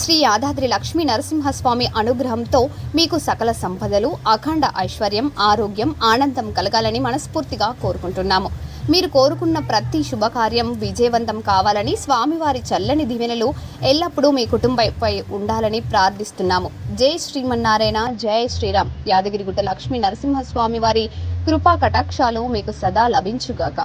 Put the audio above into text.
శ్రీ యాదాద్రి లక్ష్మీ నరసింహస్వామి అనుగ్రహంతో మీకు సకల సంపదలు, అఖండ ఐశ్వర్యం, ఆరోగ్యం, ఆనందం కలగాలని మనస్ఫూర్తిగా కోరుకుంటున్నాము. మీరు కోరుకున్న ప్రతి శుభకార్యం విజయవంతం కావాలని, స్వామివారి చల్లని దీవెనలు ఎల్లప్పుడూ మీ కుటుంబంపై ఉండాలని ప్రార్థిస్తున్నాము. జై శ్రీమన్నారాయణ, జై శ్రీరామ్. యాదగిరిగుట్ట లక్ష్మీ నరసింహస్వామి వారి కృపా కటాక్షాలు మీకు సదా లభించుగాక.